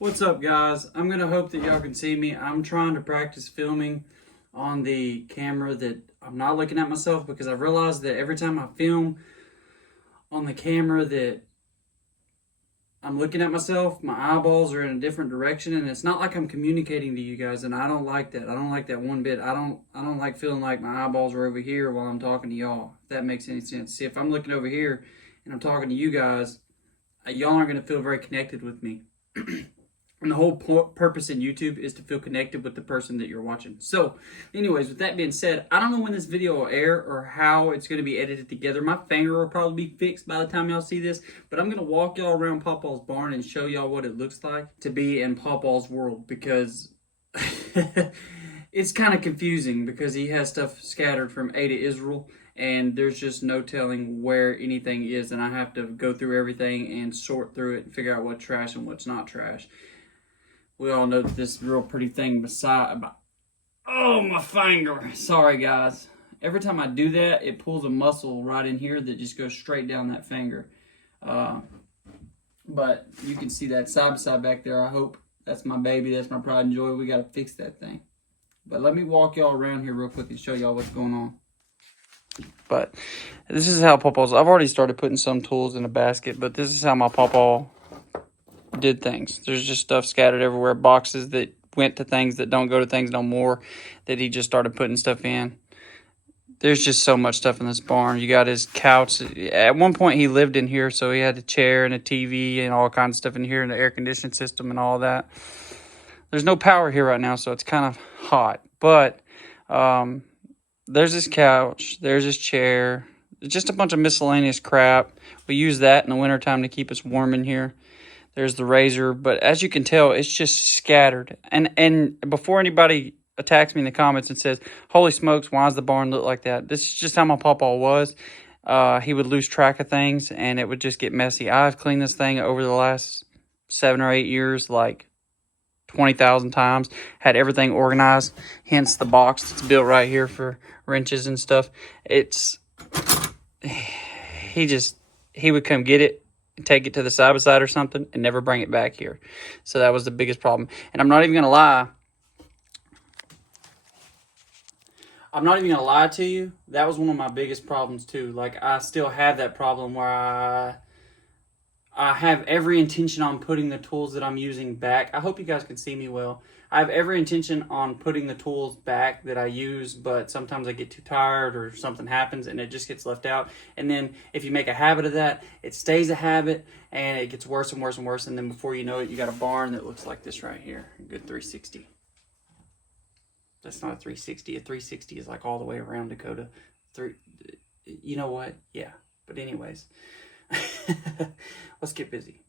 What's up, guys? I'm gonna hope that y'all can see me. I'm trying to practice filming on the camera that I'm not looking at myself, because I realized that every time I film on the camera that I'm looking at myself, my eyeballs are in a different direction, and it's not like I'm communicating to you guys, and I don't like that. I don't like that one bit. I don't like feeling like my eyeballs are over here while I'm talking to y'all, if that makes any sense. See, if I'm looking over here and I'm talking to you guys, y'all aren't gonna feel very connected with me. And the whole purpose in YouTube is to feel connected with the person that you're watching. So, anyways, with that being said, I don't know when this video will air or how it's going to be edited together. My finger will probably be fixed by the time y'all see this, but I'm going to walk y'all around Pawpaw's barn and show y'all what it looks like to be in Pawpaw's world, because it's kind of confusing, because he has stuff scattered from A to Israel, and there's just no telling where anything is, and I have to go through everything and sort through it and figure out what's trash and what's not trash. We all know that this real pretty thing beside... Oh, my finger! Sorry, guys. Every time I do that, it pulls a muscle right in here that just goes straight down that finger. But you can see that side by side back there, I hope. That's my baby. That's my pride and joy. We got to fix that thing. But let me walk y'all around here real quick and show y'all what's going on. But this is how Pawpaw's... I've already started putting some tools in a basket, but this is how my Pawpaw did things. There's just stuff scattered everywhere, boxes that went to things that don't go to things no more, that he just started putting stuff in. There's just so much stuff in this barn. You got his couch. At one point he lived in here, so he had a chair and a TV and all kinds of stuff in here, and the air conditioning system and all that. There's no power here right now, so it's kind of hot. But there's his couch, there's his chair. It's just a bunch of miscellaneous crap. We use that in the wintertime to keep us warm in here. There's the razor, but as you can tell, it's just scattered. And before anybody attacks me in the comments and says, holy smokes, why does the barn look like that? This is just how my Pawpaw was. He would lose track of things, and it would just get messy. I've cleaned this thing over the last 7 or 8 years, like 20,000 times. Had everything organized, hence the box that's built right here for wrenches and stuff. He would come get it, take it to the side by side or something, and never bring it back here. So that was the biggest problem. And I'm not even gonna lie to you, that was one of my biggest problems too. Like, I still have that problem where I have every intention on putting the tools that I'm using back. I hope you guys can see me well. I have every intention on putting the tools back that I use, but sometimes I get too tired or something happens and it just gets left out. And then if you make a habit of that, it stays a habit and it gets worse and worse and worse. And then before you know it, you got a barn that looks like this right here. A good 360. That's not a 360. A 360 is like all the way around Dakota. You know what? Yeah. But anyways, let's get busy.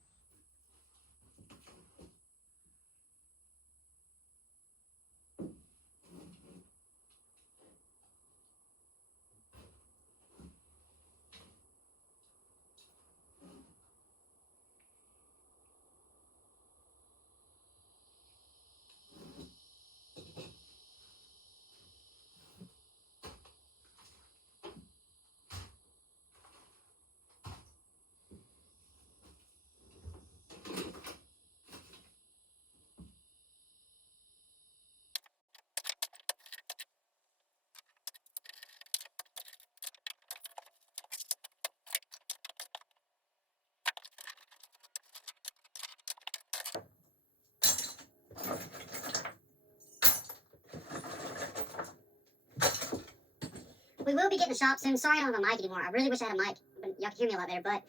We will be getting a shop soon. Sorry I don't have a mic anymore. I really wish I had a mic, but y'all can hear me a lot better. But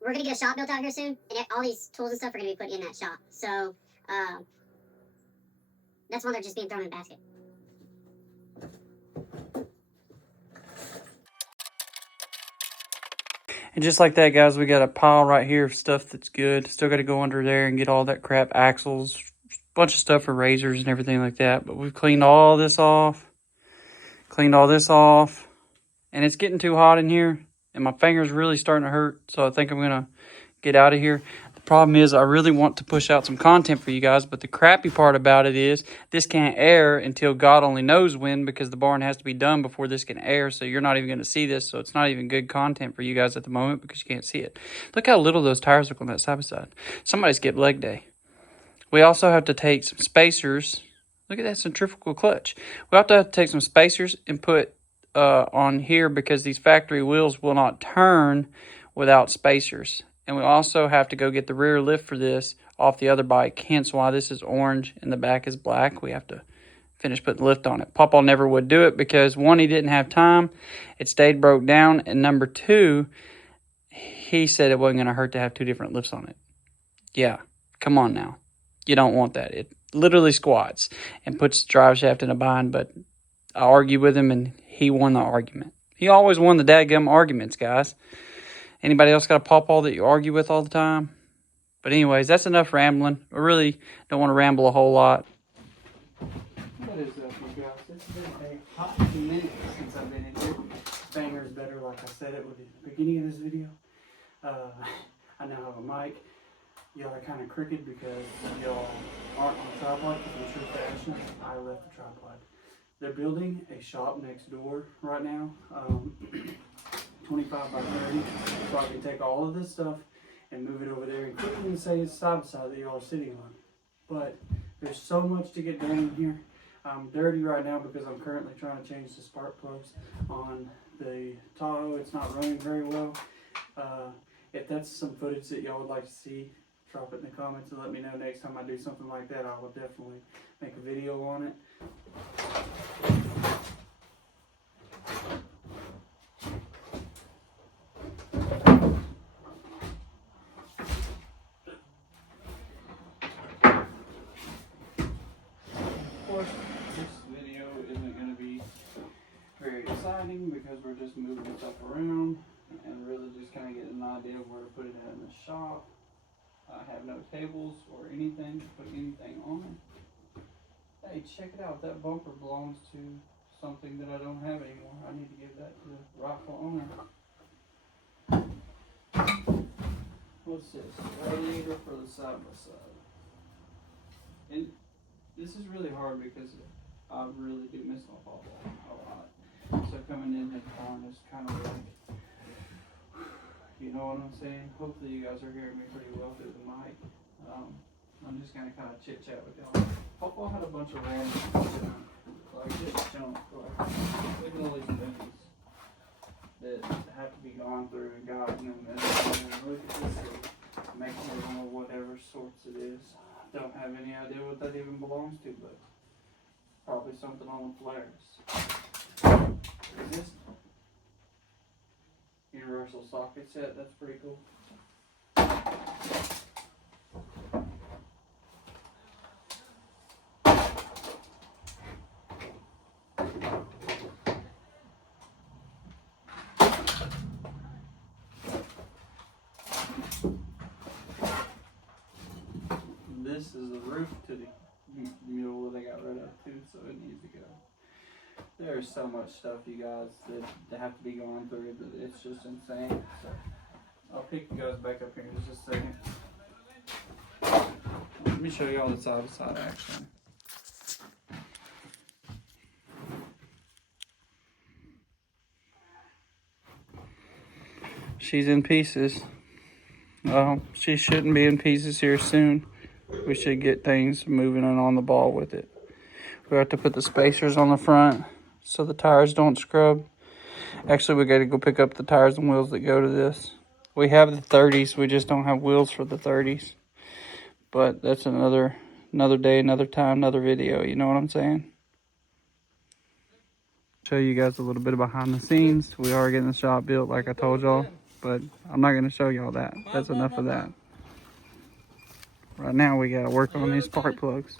we're going to get a shop built out here soon, and all these tools and stuff are going to be put in that shop. So that's why they're just being thrown in a basket. And just like that, guys, we got a pile right here of stuff that's good. Still got to go under there and get all that crap, axles, bunch of stuff for razors and everything like that. But we've cleaned all this off. And it's getting too hot in here. And my finger's really starting to hurt. So I think I'm going to get out of here. The problem is I really want to push out some content for you guys. But the crappy part about it is this can't air until God only knows when, because the barn has to be done before this can air. So you're not even going to see this. So it's not even good content for you guys at the moment because you can't see it. Look how little those tires look on that side by side. Somebody skipped leg day. We also have to take some spacers. Look at that centrifugal clutch. We have to take some spacers and put on here because these factory wheels will not turn without spacers. And we also have to go get the rear lift for this off the other bike, hence why this is orange and the back is black. We have to finish putting the lift on it. Pawpaw never would do it because, one, he didn't have time. It stayed broke down. And number two, he said it wasn't going to hurt to have two different lifts on it. Yeah, come on now. You don't want that. It literally squats and puts the drive shaft in a bind, but I argued with him and he won the argument. He always won the dadgum arguments, guys. Anybody else got a pawpaw that you argue with all the time? But anyways, that's enough rambling. I really don't want to ramble a whole lot. What is up, you guys? It's been a hot few minutes since I've been in here. Banger is better, like I said it with the beginning of this video. I now have a mic. Y'all are kind of crooked because y'all aren't on a tripod because in true fashion, I left the tripod. They're building a shop next door right now, 25 by 30, so I can take all of this stuff and move it over there and quickly say it's side by side that y'all are sitting on. But there's so much to get done in here. I'm dirty right now because I'm currently trying to change the spark plugs on the Tahoe. It's not running very well. If that's some footage that y'all would like to see, drop it in the comments and let me know. Next time I do something like that, I will definitely make a video on it. Of course, this video isn't going to be very exciting because we're just moving stuff around and really just kind of getting an idea of where to put it in the shop. I have no tables or anything to put anything on. Hey, check it out. That bumper belongs to something that I don't have anymore. I need to give that to the rightful owner. What's this? Radiator for the side by side. And this is really hard because I really do miss my pawpaw a lot. So coming in at the barn is kind of like, you know what I'm saying? Hopefully you guys are hearing me pretty well through the mic. I'm just gonna kind of chit chat with y'all. Pawpaw had a bunch of random stuff, like just junk, like look at all these things that have to be gone through and gotten, and look at this mechanism or whatever sorts it is. Don't have any idea what that even belongs to, but probably something on the flares. Is this universal socket set? That's pretty cool. This is the roof to the mule that I got rid of too, so it needs to go. There's so much stuff, you guys, that have to be going through. It's just insane. So I'll pick you guys back up here in just a second. Let me show you all the side to side action. She's in pieces. She shouldn't be in pieces here soon. We should get things moving and on the ball with it. We have to put the spacers on the front so the tires don't scrub. Actually, we got to go pick up the tires and wheels that go to this. We have the 30s. We just don't have wheels for the 30s. But that's another day, another time, another video. You know what I'm saying? Show you guys a little bit of behind the scenes. We are getting the shop built like I told y'all. But I'm not going to show y'all that. That's enough of that. Right now, we got to work on these spark plugs.